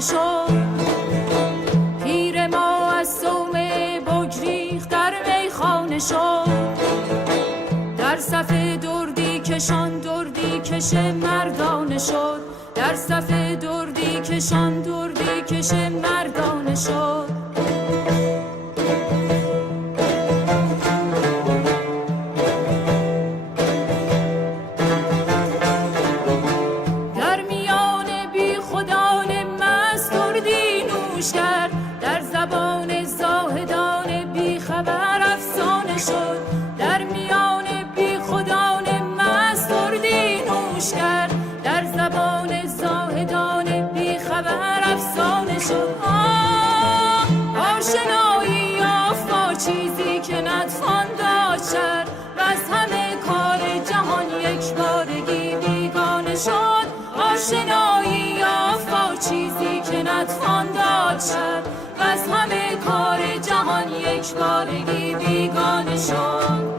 شکرانه شد. پیر ما از صومعه بگریخت در میخانه شد. در صف دردی کشان دردی کش مردانه شد. در صف دردی کشان دردی کش مردانه شد. در میان بی خودان مست دردی نوش کرد. در زبان زاهدان بی خبر افسانه شد. در میان بی خودان مست دردی نوش کرد. در زبان زاهدان بی خبر افسانه شد. آشنایی یافت با چیزی که نتوان داشت و از همه کار جهان یک بارگی بیگانه شد. آشنایی یافت با چیزی که نتوان داشت و از همه کار جهان یک بارگی بیگانه شد.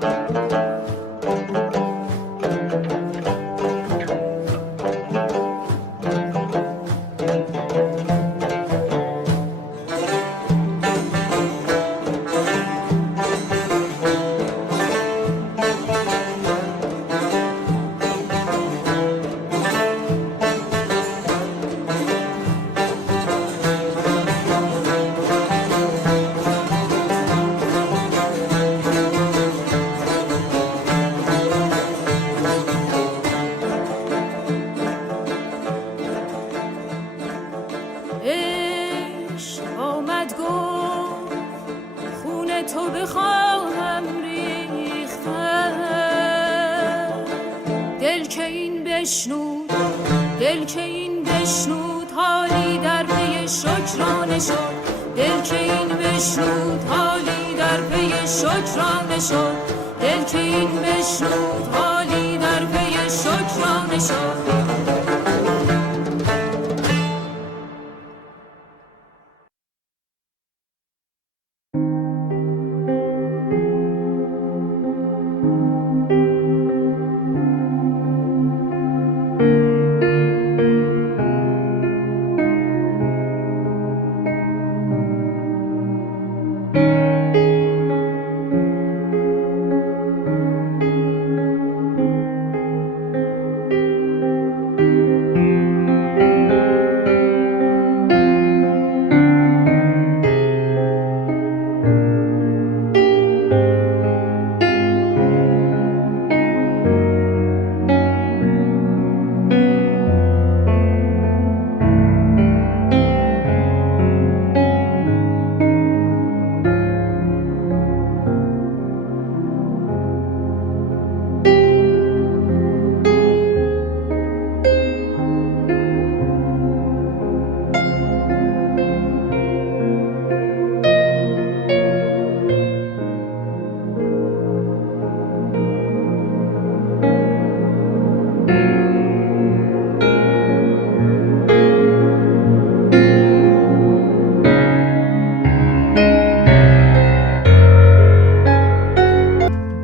آمد گفت خون تو بخواهم ریختن. دل که این بشنود دل که این بشنود حالی در پی شکرانه شد. دل که این بشنود حالی در پی شکرانه شد. دل که این بشنود حالی در پی شکرانه شد.